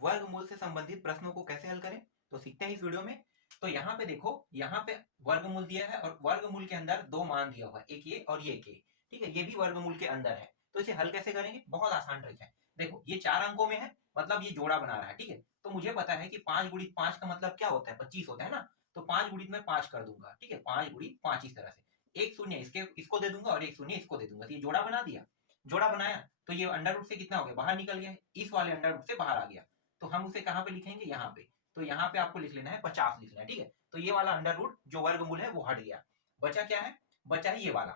वर्गमूल से संबंधित प्रश्नों को कैसे हल करें तो सीखते हैं इस वीडियो में। तो यहाँ पे देखो, यहाँ पे वर्गमूल दिया है और वर्गमूल के अंदर दो मान दिया हुआ है, एक ये और ये के। ठीक है, ये भी वर्गमूल के अंदर है। तो इसे हल कैसे करेंगे, बहुत आसान ट्रिक है। देखो ये 4 अंकों में है, मतलब ये जोड़ा बना रहा है। ठीक है, तो मुझे पता है कि 5 गुणित 5 का मतलब क्या होता है, 25 होता है ना। तो 5 गुणित में 5 कर दूंगा। ठीक है, 5 गुणित 5 इस तरह से, एक शून्य इसको दे दूंगा और एक शून्य इसको दे दूंगा। तो ये जोड़ा बना दिया। जोड़ा बनाया तो ये अंडर रूट से कितना हो गया, बाहर निकल गया है, इस वाले अंडर रूट से बाहर आ गया। तो हम उसे कहां पे लिखेंगे, यहाँ पे। तो यहाँ पे आपको लिख लेना है 50 लिखना है। ठीक है, तो ये वाला अंडर रूट जो वर्गमूल है वो हट गया। बचा क्या है, बचा है ये वाला।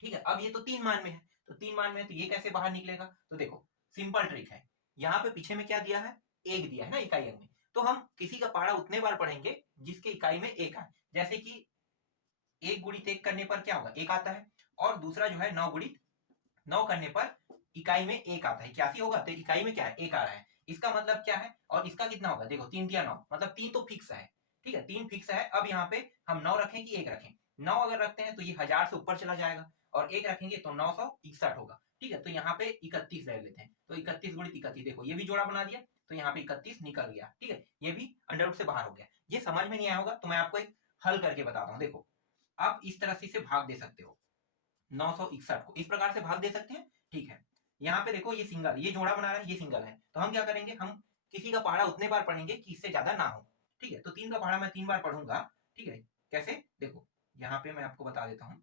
ठीक है, अब ये तो 3 मान में है, तो 3 मान में है तो ये कैसे बाहर निकलेगा। तो देखो सिंपल ट्रिक है, यहाँ पे पीछे में क्या दिया है, एक दिया है ना इकाई अंक में। तो हम किसी का पहाड़ा उतने बार पढ़ेंगे जिसके इकाई में एक आए। जैसे कि 1 गुणित 1 करने पर क्या होगा, एक आता है। और दूसरा जो है 9 गुणित 9 करने पर इकाई में एक आता है, 81 होगा। तो इकाई में क्या है, एक आ रहा है। इसका मतलब क्या है, और इसका कितना होगा, देखो 3 दिया 9, मतलब 3 तो फिक्स है। ठीक है, 3 फिक्स है। अब यहाँ पे हम 9 रखें कि 1 रखें। 9 अगर रखते हैं तो ये 1000 से ऊपर चला जाएगा, और 1 रखेंगे तो 961 होगा। ठीक है, तो यहाँ पे 31 रह लेते हैं। तो 31 गुणित 31, देखो ये भी जोड़ा बना दिया, तो यहाँ पे 31 निकल गया। ठीक है, ये भी अंडर रूट से बाहर हो गया। ये समझ में नहीं आया होगा तो मैं आपको एक हल करके बताता हूँ। देखो आप इस तरह से इसे भाग दे सकते हो, 961 को इस प्रकार से भाग दे सकते हैं। ठीक है, यहाँ पे देखो ये सिंगल, ये जोड़ा बना रहा है, ये सिंगल है। तो हम क्या करेंगे, हम किसी का पहाड़ा उतने बार पढ़ेंगे कि इससे ज्यादा ना हो। ठीक है, तो 3 का पहाड़ा मैं 3 बार पढ़ूंगा। ठीक है, कैसे, देखो यहाँ पे मैं आपको बता देता हूँ।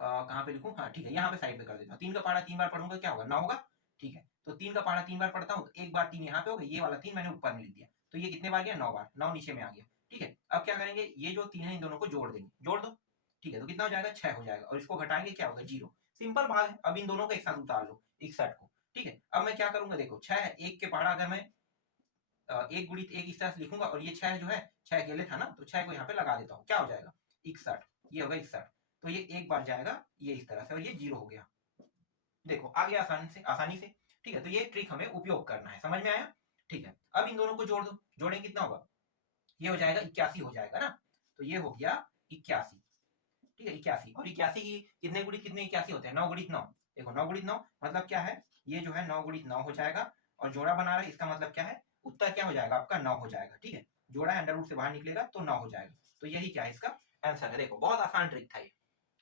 कहाँ पे लिखूं, हाँ ठीक है, यहाँ पे साइड पे कर देता हूँ। 3 का पहाड़ा 3 बार पढ़ूंगा, क्या होगा, 9 होगा। ठीक है, तो 3 का पहाड़ा 3 बार पढ़ता हूँ, तो एक बार 3 यहाँ पे हो गया, ये वाला 3 मैंने ऊपर में लिख दिया। तो ये कितने बार गया, 9 बार, 9 नीचे में आ गया। ठीक है, अब क्या करेंगे, ये जो 3 है इन दोनों को जोड़ देंगे, जोड़ दो। ठीक है, तो कितना हो जाएगा, 6 हो जाएगा, और इसको घटाएंगे क्या होगा, 0। सिंपल भाग है। अब इन दोनों को एक साथ उतार लो, 61 को। ठीक है, अब मैं क्या करूंगा, देखो 6 है, 1 के पहाड़ा अगर मैं 1 गुणित 1 इस तरह से लिखूंगा, और ये 6 जो है 6 अकेले था ना, तो 6 को यहाँ पे लगा देता हूँ, क्या हो जाएगा, 61। ये होगा 61। तो ये एक बार जाएगा ये इस तरह से, और ये 0 हो गया। देखो आ गया आसानी से। ठीक है, तो ये ट्रिक हमें उपयोग करना है, समझ में आया। ठीक है, अब इन दोनों को जोड़ दो, जोड़ेंगे कितना होगा, ये हो जाएगा 81 हो जाएगा ना। तो ये हो गया 81। ठीक है, 81, और 81 की कितने गुणित कितने 81 होते हैं, 9 गुणित 9। देखो 9 गुणित 9 मतलब क्या है, ये जो है 9 गुणित 9 हो जाएगा, और जोड़ा बना रहा है, इसका मतलब क्या है, उत्तर क्या हो जाएगा आपका, 9 हो जाएगा। ठीक है, जोड़ा अंडर रूट से बाहर निकलेगा तो 9 हो जाएगा। तो यही क्या है, इसका आंसर है। देखो बहुत आसान ट्रिक था ये।